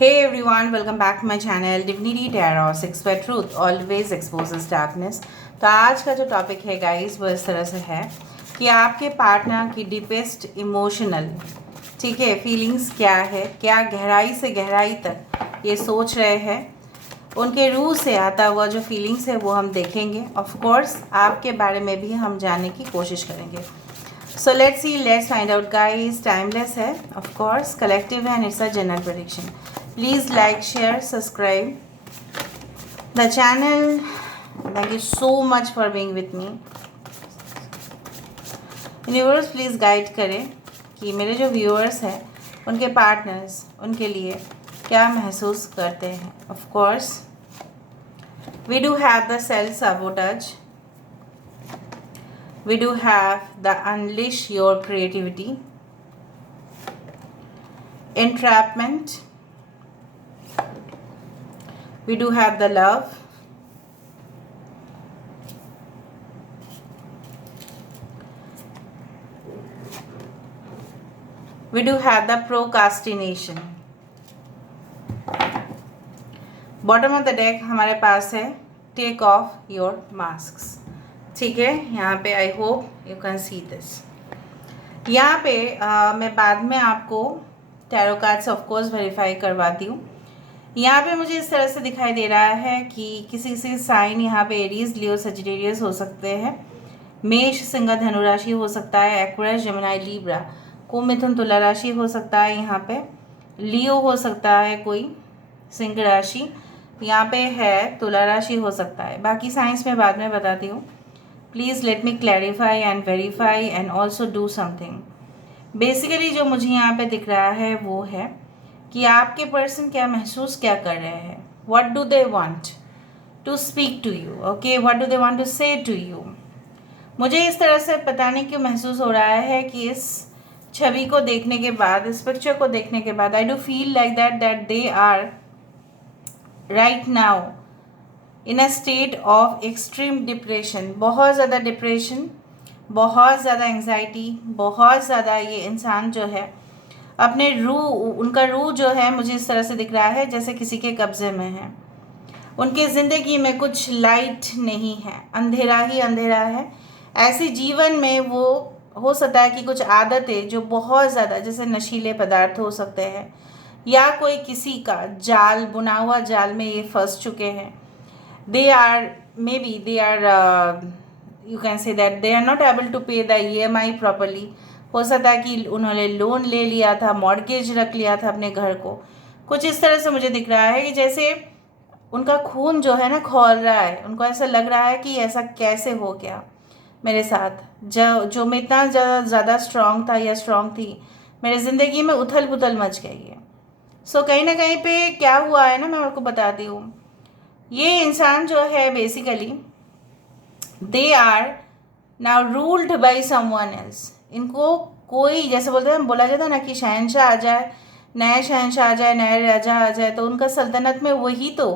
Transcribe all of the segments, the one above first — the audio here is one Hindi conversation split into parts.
Hey everyone, welcome back to my channel Divinity Tarot 6 by Truth always exposes darkness। तो आज का जो टॉपिक है गाइस वो इस तरह से है कि आपके पार्टनर की डीपेस्ट इमोशनल ठीक है फीलिंग्स क्या है, क्या गहराई से गहराई तक ये सोच रहे हैं, उनके रूह से आता हुआ जो फीलिंग्स है वो हम देखेंगे। ऑफ कोर्स आपके बारे में भी हम जानने की कोशिश करेंगे। So let's see, let's find out guys। Timeless है of course, collective है and it's a general prediction। Please like, share, subscribe the channel। Thank you so much for being with me। Universe please guide करें कि मेरे जो व्यूअर्स हैं उनके पार्टनर्स उनके लिए क्या महसूस करते हैं। Of course we do have the self sabotage, we do have the unleash your creativity, entrapment, we do have the love, we do have the procrastination। Bottom of the deck हमारे पास है टेक ऑफ योर मास्क्स। ठीक है, यहाँ पे I hope you can see this. यहाँ पे मैं बाद में आपको tarot cards of course verify करवाती हूँ। यहाँ पे मुझे इस तरह से दिखाई दे रहा है कि किसी किसी साइन यहाँ पे एरीज, लियो, सजिटेरियस हो सकते हैं, मेष, सिंह, धनु राशि हो सकता है, एक्वेरियस, जेमिनी, लीब्रा, कुंभ, मिथुन, तुला राशि हो सकता है, यहाँ पे लियो हो सकता है, कोई सिंह राशि यहाँ पे है, तुला राशि हो सकता है। बाकी साइंस में बाद में बताती हूँ। Please let me clarify and verify and also do something. Basically जो मुझे यहाँ पे दिख रहा है वो है कि आपके पर्सन क्या महसूस क्या कर रहे हैं। What do they want to speak to you, okay, what do they want to say to you. मुझे इस तरह से पता नहीं क्यों महसूस हो रहा है कि इस छवि को देखने के बाद, इस पिक्चर को देखने के बाद, I do feel like that they are right now in a state of extreme depression. बहुत ज़्यादा डिप्रेशन, बहुत ज़्यादा एंग्जाइटी, बहुत ज़्यादा ये इंसान जो है अपने रूह, उनका रूह जो है मुझे इस तरह से दिख रहा है जैसे किसी के कब्ज़े में है। उनके ज़िंदगी में कुछ लाइट नहीं है, अंधेरा ही अंधेरा है। ऐसे जीवन में वो हो सकता है कि कुछ आदतें जो बहुत ज़्यादा, जैसे नशीले पदार्थ हो सकते हैं, या कोई किसी का जाल, बुना हुआ जाल में ये फंस चुके हैं। They are maybe they are you can say that they are not able to pay the EMI properly. हो सकता है कि उन्होंने लोन ले लिया था, मॉर्गेज रख लिया था अपने घर को। कुछ इस तरह से मुझे दिख रहा है कि जैसे उनका खून जो है ना खौल रहा है। उनको ऐसा लग रहा है कि ऐसा कैसे हो गया मेरे साथ, जो मैं इतना ज़्यादा स्ट्रांग था या स्ट्रांग थी, मेरे ज़िंदगी में उथल पुथल मच गई है। सो कहीं ना कहीं पे क्या हुआ है ना, मैं आपको बताती हूँ। ये इंसान जो है basically they are now ruled by someone else. इनको कोई, जैसे बोलते हैं, बोला जाता है ना कि शहनशाह आ जाए, नया शहनशाह आ जाए, नया राजा आ जाए तो उनका सल्तनत में वही तो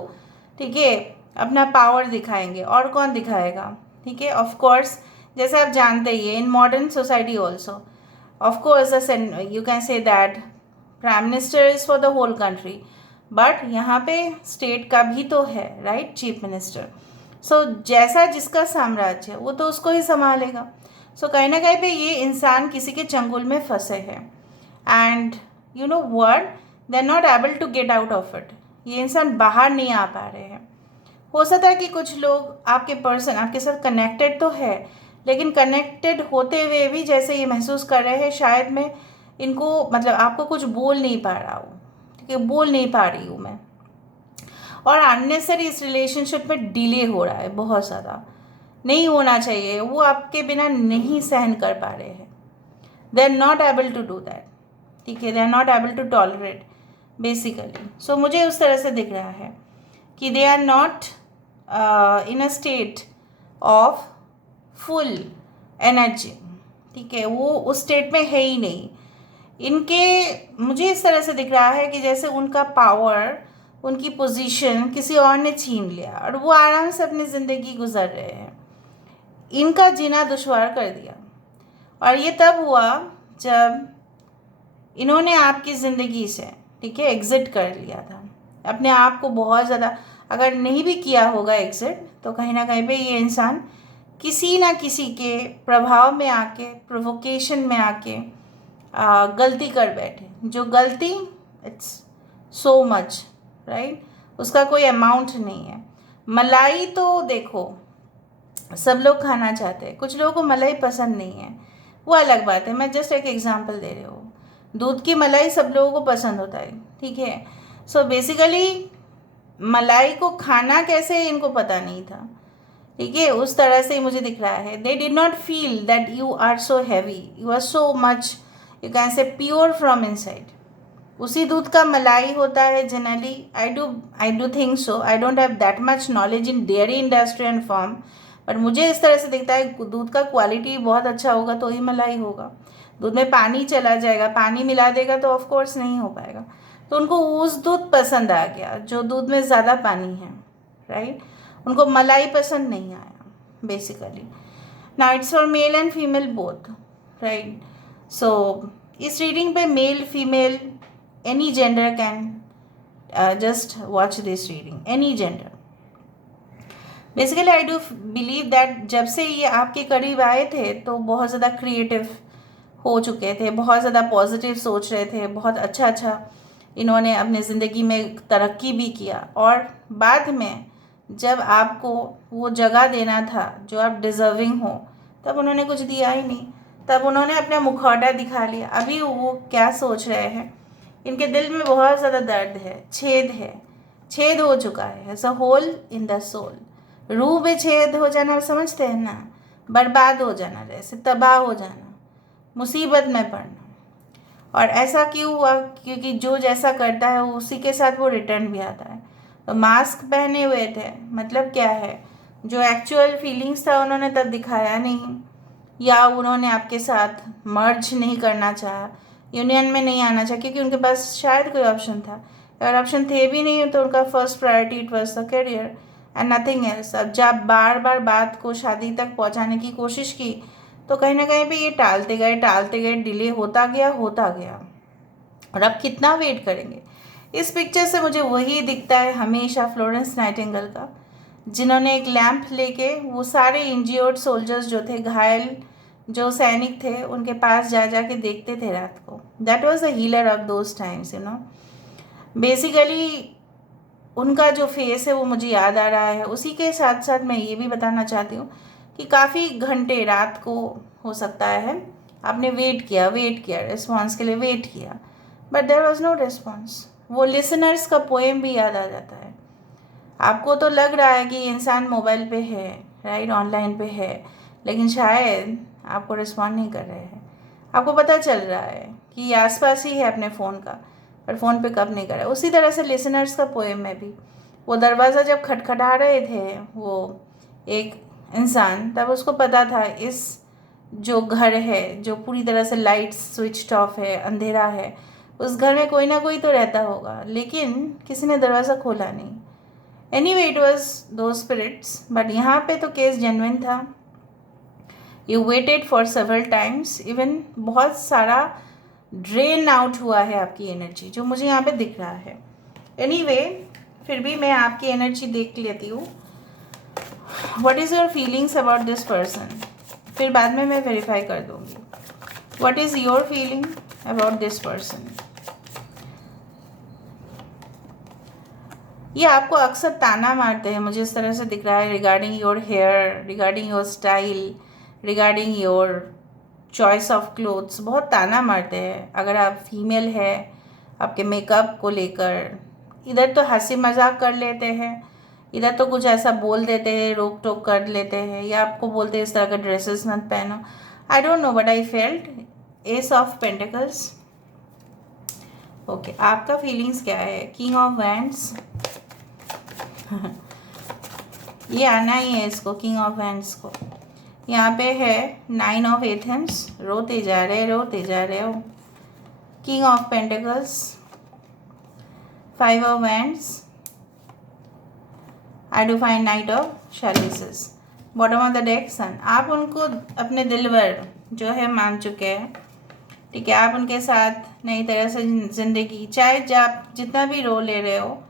ठीक है अपना पावर दिखाएंगे, और कौन दिखाएगा। ठीक है, ऑफ कोर्स जैसे आप जानते ही है, in modern society also of course you can say that prime minister is for the whole country, but यहाँ पे स्टेट का भी तो है, राइट, चीफ मिनिस्टर। सो जैसा जिसका साम्राज्य वो तो उसको ही संभालेगा। सो कहीं ना कहीं पे ये इंसान किसी के चंगुल में फंसे हैं and you know what, they are not able to get out of it. ये इंसान बाहर नहीं आ पा रहे हैं। हो सकता है कि कुछ लोग, आपके पर्सन आपके साथ कनेक्टेड तो है, लेकिन कनेक्टेड होते हुए भी जैसे ये महसूस कर रहे हैं शायद मैं इनको, मतलब आपको कुछ बोल नहीं पा रहा हूँ, ठीक है, बोल नहीं पा रही हूँ मैं, और अननेसरी इस रिलेशनशिप में डिले हो रहा है, बहुत ज़्यादा नहीं होना चाहिए। वो आपके बिना नहीं सहन कर पा रहे हैं। They are not able to do that, ठीक है, they are not able to tolerate basically. So मुझे उस तरह से दिख रहा है कि they are not in a state of full energy, ठीक है, वो उस स्टेट में है ही नहीं। इनके, मुझे इस तरह से दिख रहा है कि जैसे उनका पावर, उनकी पोजीशन किसी और ने छीन लिया और वो आराम से अपनी ज़िंदगी गुजर रहे हैं। इनका जीना दुश्वार कर दिया। और ये तब हुआ जब इन्होंने आपकी ज़िंदगी से, ठीक है, एग्ज़िट कर लिया था अपने आप को बहुत ज़्यादा। अगर नहीं भी किया होगा एग्ज़िट तो कहीं ना कहीं पे ये इंसान किसी ना किसी के प्रभाव में आके, प्रोवोकेशन में आके गलती कर बैठे, जो गलती इट्स सो मच, राइट, उसका कोई अमाउंट नहीं है। मलाई तो देखो सब लोग खाना चाहते हैं, कुछ लोगों को मलाई पसंद नहीं है, वो अलग बात है। मैं जस्ट एक एग्जांपल दे रही हूँ। दूध की मलाई सब लोगों को पसंद होता है, ठीक है। सो बेसिकली मलाई को खाना कैसे है इनको पता नहीं था, ठीक है। उस तरह से ही मुझे दिख रहा है। They did not feel that you are so heavy, you are so much, you can say pure from inside. उसी दूध का मलाई होता है generally. I do think so. I don't have that much knowledge in dairy industry and farm, but मुझे इस तरह से दिखता है दूध का क्वालिटी बहुत अच्छा होगा तो ही मलाई होगा। दूध में पानी चला जाएगा, पानी मिला देगा तो ऑफ कोर्स नहीं हो पाएगा। तो उनको उस दूध पसंद आ गया जो दूध में ज़्यादा पानी है, राइट। उनको मलाई पसंद नहीं आया basically. Now it's for male and female both, right. So इस रीडिंग पे male female any gender can just watch this reading, any gender. Basically I do believe that जब से ये आपके करीब आए थे तो बहुत ज़्यादा क्रिएटिव हो चुके थे, बहुत ज़्यादा पॉजिटिव सोच रहे थे, बहुत अच्छा अच्छा इन्होंने अपनी ज़िंदगी में तरक्की भी किया। और बाद में जब आपको वो जगह देना था जो आप डिज़र्विंग हो, तब उन्होंने कुछ दिया ही नहीं, तब उन्होंने अपना मुखौटा दिखा लिया। अभी वो क्या सोच रहे हैं, इनके दिल में बहुत ज़्यादा दर्द है, छेद हो चुका है, as a hole in the soul. रूह में छेद हो जाना समझते हैं ना, बर्बाद हो जाना, जैसे तबाह हो जाना, मुसीबत में पड़ना। और ऐसा क्यों हुआ, क्योंकि जो जैसा करता है उसी के साथ वो रिटर्न भी आता है। तो मास्क पहने हुए थे, मतलब क्या है, जो एक्चुअल फीलिंग्स था उन्होंने तब दिखाया नहीं, या उन्होंने आपके साथ मर्ज नहीं करना चाहा, यूनियन में नहीं आना चाहा, क्योंकि उनके पास शायद कोई ऑप्शन था। अगर ऑप्शन थे भी नहीं तो उनका first priority it was the career and nothing else. अब जब बार बार बात को शादी तक पहुंचाने की कोशिश की तो कहीं ना कहीं पे ये टालते गए, डिले होता गया। और अब कितना वेट करेंगे। इस पिक्चर से मुझे वही दिखता है हमेशा, फ्लोरेंस नाइटिंगेल का, जिन्होंने एक लैंप लेके वो सारे इंज्योर्ड सोल्जर्स जो थे, घायल जो सैनिक थे, उनके पास जा के देखते थे रात को। That was the healer of those times, you know. Basically उनका जो फेस है वो मुझे याद आ रहा है। उसी के साथ साथ मैं ये भी बताना चाहती हूँ कि काफ़ी घंटे रात को हो सकता है आपने वेट किया रिस्पॉन्स के लिए वेट किया, but there was no response. वो लिसनर्स का पोएम भी याद आ जाता है। आपको तो लग रहा है कि इंसान मोबाइल पे है, राइट, ऑनलाइन पे है, लेकिन शायद आपको रिस्पॉन्ड नहीं कर रहे हैं। आपको पता चल रहा है कि ये आसपास ही है अपने फ़ोन का, पर फ़ोन पे कब नहीं कर रहा है। उसी तरह से लिसनर्स का पोएम में भी वो दरवाज़ा जब खटखटा रहे थे वो एक इंसान, तब उसको पता था इस जो घर है, जो पूरी तरह से लाइट्स स्विच ऑफ है, अंधेरा है, उस घर में कोई ना कोई तो रहता होगा, लेकिन किसी ने दरवाज़ा खोला नहीं। एनीवे इट वाज दो स्पिरिट्स, बट यहाँ पे तो केस जेन्युइन था। You waited for several times, even बहुत सारा ड्रेन आउट हुआ है आपकी एनर्जी, जो मुझे यहाँ पे दिख रहा है। एनीवे फिर भी मैं आपकी एनर्जी देख लेती हूँ। What is your feelings about this person, फिर बाद में मैं वेरीफाई कर दूँगी। What is your feeling about this person. ये आपको अक्सर ताना मारते हैं, मुझे इस तरह से दिख रहा है, regarding your hair, regarding your style, regarding your choice of clothes. बहुत ताना मारते हैं। अगर आप फीमेल है, आपके मेकअप को लेकर इधर तो हंसी मजाक कर लेते हैं, इधर तो कुछ ऐसा बोल देते हैं, रोक टोक कर लेते हैं, या आपको बोलते हैं इस तरह का ड्रेसेस मत पहनो। I don't know but I felt S of pentacles. Okay, आपका फीलिंग्स क्या है। किंग ऑफ वैंड्स ये आना ही है इसको, किंग ऑफ वैंड्स को। यहाँ पे है 9 ऑफ एथेंस, रोते जा रहे हो। King of pentacles, 5 of wands, I do find knight of chalices, bottom of the deck sun. आप उनको अपने दिलवर जो है मान चुके हैं, ठीक है। आप उनके साथ नई तरह से ज़िंदगी, चाहे आप जितना भी रोल ले रहे हो,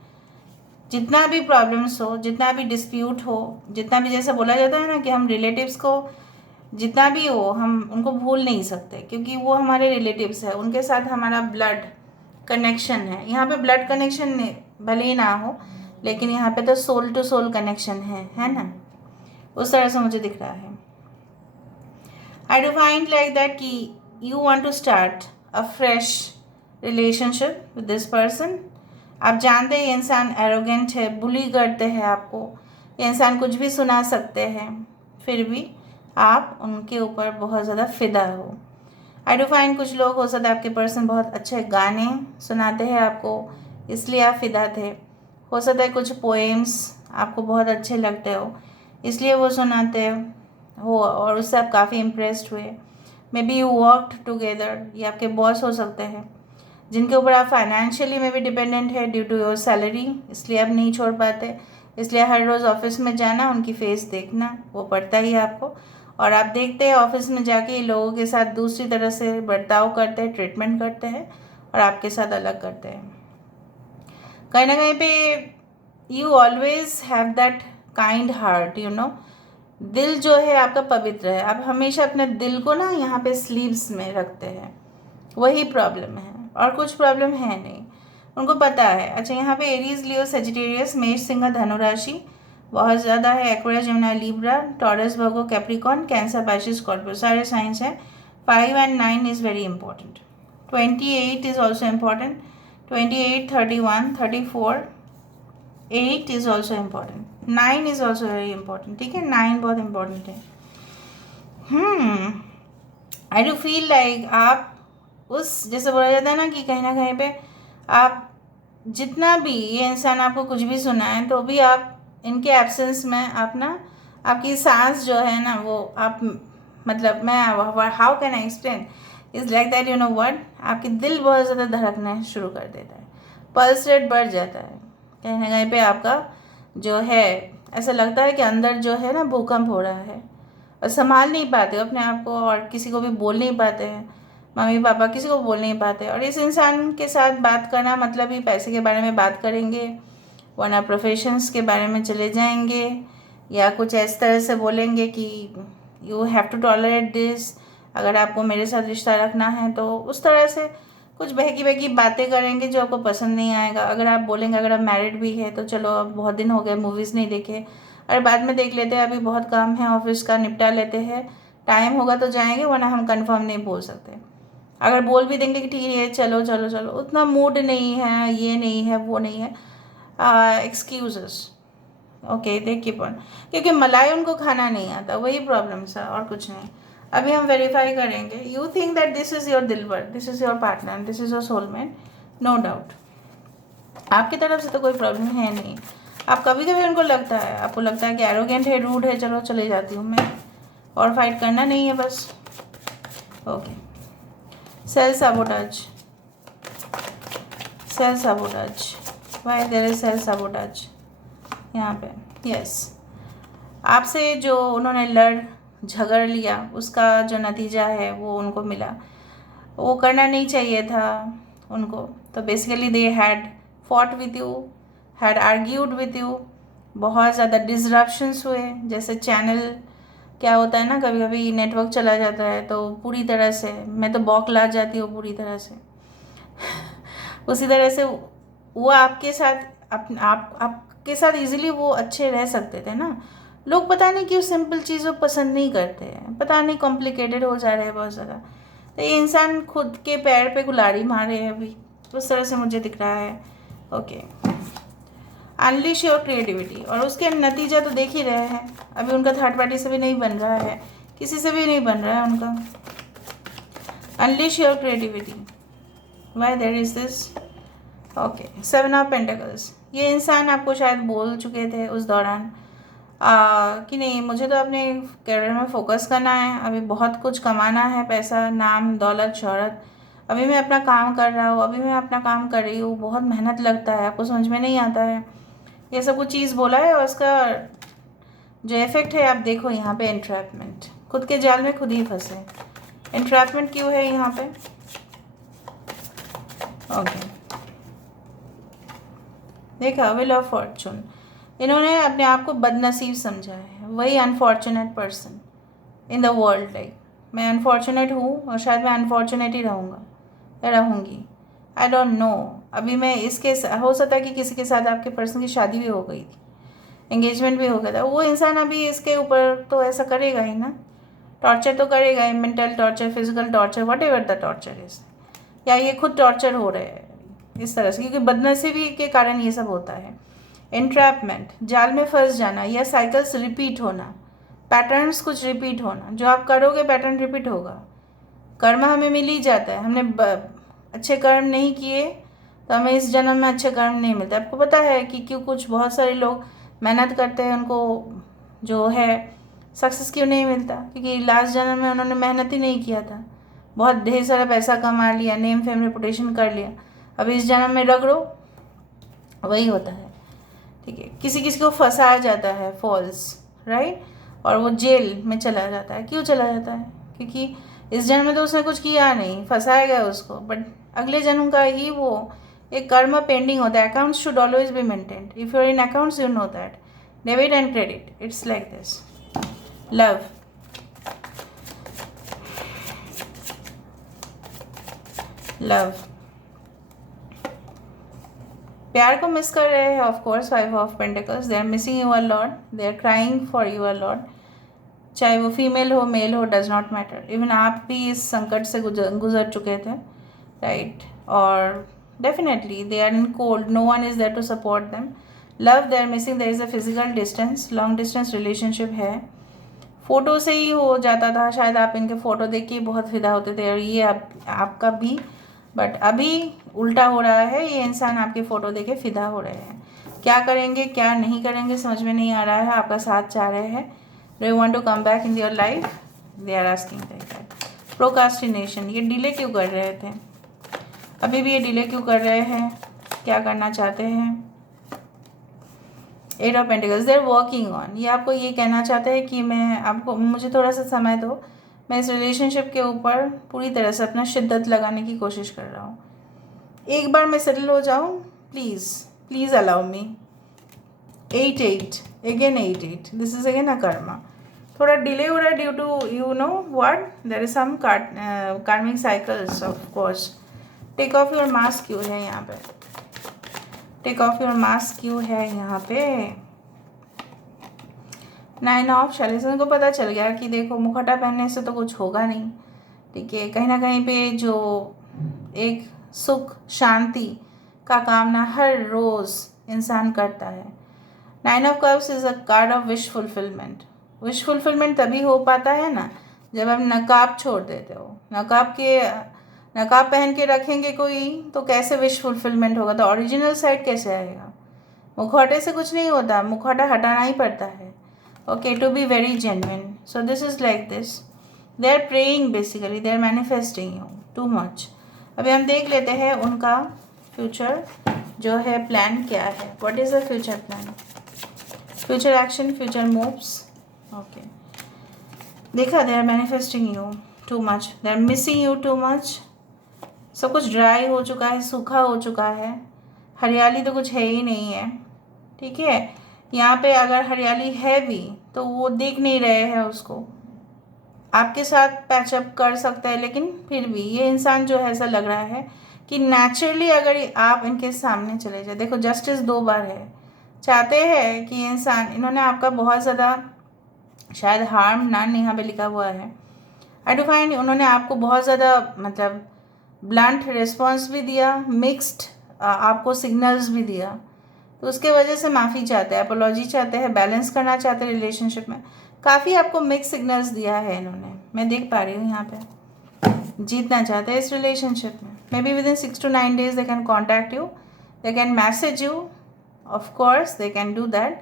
जितना भी प्रॉब्लम्स हो, जितना भी डिस्प्यूट हो, जितना भी, जैसे बोला जाता है ना कि हम रिलेटिव्स को जितना भी हो हम उनको भूल नहीं सकते, क्योंकि वो हमारे रिलेटिव्स है, उनके साथ हमारा ब्लड कनेक्शन है। यहाँ पे ब्लड कनेक्शन भले ही ना हो, लेकिन यहाँ पे तो सोल टू सोल कनेक्शन है ना, उस तरह से मुझे दिख रहा है। I do find like that कि you want to start a fresh relationship with this person. आप जानते हैं ये इंसान एरोगेंट है, बुली करते हैं आपको, ये इंसान कुछ भी सुना सकते हैं, फिर भी आप उनके ऊपर बहुत ज़्यादा फ़िदा हो। आई डू फाइंड कुछ लोग, हो सकता है आपके पर्सन बहुत अच्छे गाने सुनाते हैं आपको, इसलिए आप फ़िदा थे। हो सकता है कुछ पोएम्स आपको बहुत अच्छे लगते हो, इसलिए वो सुनाते हो और उससे आप काफ़ी इम्प्रेस्ड हुए। May be you worked together, ये आपके बॉस हो सकते हैं जिनके ऊपर आप फाइनेंशियली में भी डिपेंडेंट है ड्यू टू योर सैलरी, इसलिए आप नहीं छोड़ पाते, इसलिए हर रोज़ ऑफिस में जाना, उनकी फेस देखना, वो पड़ता ही है आपको। और आप देखते हैं ऑफिस में जाके लोगों के साथ दूसरी तरह से बर्ताव करते हैं, ट्रीटमेंट करते हैं और आपके साथ अलग करते हैं। कहीं ना कहीं पे you always have that kind heart, you know, दिल जो है आपका पवित्र है, आप हमेशा अपने दिल को ना यहाँ पे स्लीव्स में रखते हैं, वही प्रॉब्लम है और कुछ प्रॉब्लम है नहीं, उनको पता है। अच्छा, यहाँ पे एरीज, लियो, सेजिटेरियस, मेष, सिंह, धनु राशि बहुत ज़्यादा है, एक्वेरियस, जेमिनी, लिब्रा, टॉरस, वर्गो, कैप्रिकॉन, कैंसर, पाइसिस, स्कॉर्पियो, सारे साइंस हैं। 5 and 9 is very important. 28 is also important. 28, 31, 34, 8 is also important. 9 is also very important. ठीक है, 9 बहुत इंपॉर्टेंट है। आई डू फील लाइक आप उस, जैसे बोला जाता है ना कि कहीं ना कहीं पे आप जितना भी, ये इंसान आपको कुछ भी सुनाए तो भी आप इनके एब्सेंस में आप ना, आपकी सांस जो है ना वो आप, मतलब मैं, how can I explain, is like that, you know what, आपकी दिल बहुत ज़्यादा धड़कना शुरू कर देता है, पल्स रेट बढ़ जाता है, कहीं ना कहीं पे आपका जो है ऐसा लगता है कि अंदर जो है ना भूकंप हो रहा है और संभाल नहीं पाते हो अपने आप को और किसी को भी बोल नहीं पाते हैं, मम्मी पापा किसी को बोल नहीं पाते। और इस इंसान के साथ बात करना मतलब ही पैसे के बारे में बात करेंगे, वरना प्रोफेशंस के बारे में चले जाएंगे, या कुछ इस तरह से बोलेंगे कि you have to tolerate this, अगर आपको मेरे साथ रिश्ता रखना है तो उस तरह से कुछ बहकी बहकी बातें करेंगे जो आपको पसंद नहीं आएगा। अगर आप बोलेंगे, अगर आप मैरिड भी है तो चलो अब बहुत दिन हो गए मूवीज़ नहीं देखे, अरे बाद में देख लेते हैं, अभी बहुत काम है ऑफिस का, निपटा लेते हैं, टाइम होगा तो जाएंगे, वरना हम कंफर्म नहीं बोल सकते। अगर बोल भी देंगे कि ठीक है चलो चलो चलो, उतना मूड नहीं है, ये नहीं है, वो नहीं है, excuses, okay they keep on, क्योंकि मलाई उनको खाना नहीं आता, वही प्रॉब्लम है और कुछ नहीं। अभी हम वेरीफाई करेंगे। You think that this is your दिलबर, this is your partner, this is your soulmate, no doubt, आपकी तरफ से तो कोई प्रॉब्लम है नहीं। आप कभी कभी उनको लगता है, आपको लगता है कि एरोगेंट है, रूड है, चलो चले जाती हूँ मैं, और फाइट करना नहीं है बस, okay. Self sabotage, self sabotage, why there is self sabotage यहाँ पे, यस, आपसे जो उन्होंने लड़ झगड़ लिया उसका जो नतीजा है वो उनको मिला, वो करना नहीं चाहिए था उनको, तो basically they had fought with you, had argued with you, बहुत ज़्यादा डिसरप्शंस हुए, जैसे चैनल क्या होता है ना, कभी कभी नेटवर्क चला जाता है तो पूरी तरह से मैं तो बौखला जाती हूँ पूरी तरह से उसी तरह से वो आपके साथ आपके साथ इजीली वो अच्छे रह सकते थे ना। लोग पता नहीं क्यों सिंपल चीज़ों पसंद नहीं करते हैं, पता नहीं कॉम्प्लिकेटेड हो जा रहे हैं बहुत ज़्यादा, तो ये इंसान खुद के पैर पे कुल्हाड़ी मारे हैं अभी, उस तरह से मुझे दिख रहा है, ओके। अनलिश योर क्रिएटिविटी, और उसके नतीजा तो देख ही रहे हैं, अभी उनका थर्ड पार्टी से भी नहीं बन रहा है, किसी से भी नहीं बन रहा है उनका। Unleash your creativity, why there is this, okay. 7 of pentacles, ये इंसान आपको शायद बोल चुके थे उस दौरान कि नहीं मुझे तो अपने करियर में फोकस करना है, अभी बहुत कुछ कमाना है, पैसा, नाम, दौलत, शोहरत, अभी मैं अपना काम कर रहा हूँ, अभी मैं अपना काम कर रही हूँ, बहुत मेहनत लगता है, आपको समझ में नहीं आता है, ये सब कुछ चीज़ बोला है। और उसका जो इफेक्ट है आप देखो यहाँ पे, एंट्रैपमेंट, खुद के जाल में खुद ही फंसे। एंट्रैपमेंट क्यों है यहाँ पे, ओके, देखा, व्हील ऑफ फॉर्चून। इन्होंने अपने आप को बदनसीब समझा है, वही unfortunate person in the world. Like मैं अनफॉर्चुनेट हूँ और शायद मैं अनफॉर्चुनेट ही रहूँगा या रहूँगी, आई डोंट नो। अभी मैं इसके हो सकता है कि किसी के साथ आपके पर्सन की शादी भी हो गई थी, एंगेजमेंट भी हो गया था, वो इंसान अभी इसके ऊपर तो ऐसा करेगा ही ना, टॉर्चर तो करेगा ही, mental torture, physical torture, whatever the torture is, या ये खुद टॉर्चर हो रहे हैं इस तरह से, क्योंकि बदनसीबी के कारण ये सब होता है। एंट्रैपमेंट, जाल में फंस जाना, या साइकिल्स रिपीट होना, पैटर्न्स कुछ रिपीट होना, जो आप करोगे पैटर्न रिपीट होगा। कर्म हमें मिल ही जाता है, हमने अच्छे कर्म नहीं किए तो हमें इस जन्म में अच्छे कर्म नहीं मिलते। आपको पता है कि क्यों कुछ बहुत सारे लोग मेहनत करते हैं, उनको जो है सक्सेस क्यों नहीं मिलता? क्योंकि लास्ट जन्म में उन्होंने मेहनत ही नहीं किया था, बहुत ढेर सारा पैसा कमा लिया, नेम फेम रेपुटेशन कर लिया, अब इस जन्म में रगड़ो, वही होता है। ठीक है, किसी किसी को फंसाया जाता है फॉल्स, राइट, और वो जेल में चला जाता है। क्यों चला जाता है? क्योंकि इस जन्म में तो उसने कुछ किया नहीं, फंसाया गया उसको, बट अगले जन्म का ही वो एक कर्म पेंडिंग होता है। Accounts should always be maintained, if you are in accounts you know that, debit and credit, it's like this. Love, love, प्यार को मिस कर रहे हैं of course, 5 of pentacles, they are missing you a lot, they are crying for you a lot, चाहे वो फीमेल हो मेल हो, डज नॉट मैटर। इवन आप भी इस संकट से गुजर चुके थे, राइट, और definitely they are in cold, no one is there to support them. Love, they are missing, there is a physical distance, long distance relationship है, फ़ोटो से ही हो जाता था, शायद आप इनके फ़ोटो देख के बहुत फिदा होते थे, और ये आपका भी, बट अभी उल्टा हो रहा है, ये इंसान आपके फ़ोटो देख के फिदा हो रहे हैं। क्या करेंगे क्या नहीं करेंगे समझ में नहीं आ रहा है, आपका साथ चाह रहे हैं, do you want to come back in your life, they are asking that. Procrastination, ये डिले क्यों कर रहे थे, अभी भी ये डिले क्यों कर रहे हैं, क्या करना चाहते हैं? 8 of pentacles, there working on, ये आपको ये कहना चाहते हैं कि मुझे थोड़ा सा समय दो, मैं इस रिलेशनशिप के ऊपर पूरी तरह से अपना शिद्दत लगाने की कोशिश कर रहा हूँ, एक बार मैं सेटल हो जाऊँ, please please allow me. 8 again 8, this is again a karma, थोड़ा डिले हो रहा है due to you know what, there is some karmic cycles of course. Take off your mask क्यों है यहाँ पे, टेक ऑफ योर मास्क क्यों है यहाँ पे? 9 ऑफ शैलेसन को पता चल गया कि देखो मुखौटा पहनने से तो कुछ होगा नहीं, ठीक है, कहीं ना कहीं पे जो एक सुख शांति का कामना हर रोज़ इंसान करता है। 9 of cups is a card of wish fulfilment. Wish fulfilment तभी हो पाता है ना जब आप नकाब छोड़ देते हो। नकाब पहन के रखेंगे कोई तो कैसे विश फुलफिलमेंट होगा, तो ओरिजिनल साइड कैसे आएगा? मुखौटे से कुछ नहीं होता, मुखौटा हटाना ही पड़ता है, okay, to be very genuine. So this is like this, they are praying basically, they are manifesting you too much. अभी हम देख लेते हैं उनका फ्यूचर जो है प्लान क्या है, what is the future plan, future action, future moves, okay. देखा, they are manifesting you too much, they are missing you too much, सब कुछ ड्राई हो चुका है, सूखा हो चुका है, हरियाली तो कुछ है ही नहीं है, ठीक है। यहाँ पे अगर हरियाली है भी तो वो देख नहीं रहे हैं उसको, आपके साथ पैचअप कर सकता है, लेकिन फिर भी ये इंसान जो है ऐसा लग रहा है कि नेचुरली अगर आप इनके सामने चले जाए, देखो जस्टिस 2 बार है, चाहते हैं कि इंसान, इन्होंने आपका बहुत ज़्यादा शायद हार्म नन यहाँ पे लिखा हुआ है, आई डू फाइंड उन्होंने आपको बहुत ज़्यादा मतलब ब्लंट रिस्पॉन्स भी दिया, मिक्स्ड आपको सिग्नल्स भी दिया, तो उसके वजह से माफ़ी चाहते हैं, अपोलॉजी चाहते हैं, बैलेंस करना चाहते हैं रिलेशनशिप में, काफ़ी आपको मिक्स सिग्नल्स दिया है इन्होंने, मैं देख पा रही हूँ यहाँ पे, जीतना चाहते हैं इस रिलेशनशिप में। Maybe within 6 to 9 days they can contact you, they can message you, of course they can do that,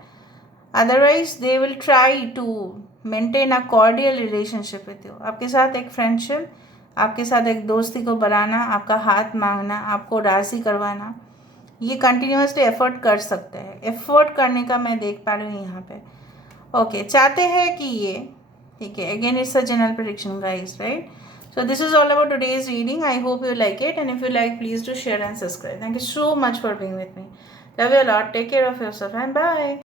otherwise they will try to maintain a cordial relationship with you, आपके साथ एक फ्रेंडशिप, आपके साथ एक दोस्ती को बनाना, आपका हाथ मांगना, आपको राज़ी करवाना, ये कंटिन्यूसली एफर्ट कर सकते हैं, एफर्ट करने का मैं देख पा रही हूँ यहाँ पे, ओके। चाहते हैं कि ये, ठीक है, again it's a general prediction guys, right, So this is all about today's reading. I hope you like it, and if you like, please do share and subscribe. Thank you so much for being with me. Love you a lot. Take care of yourself and bye.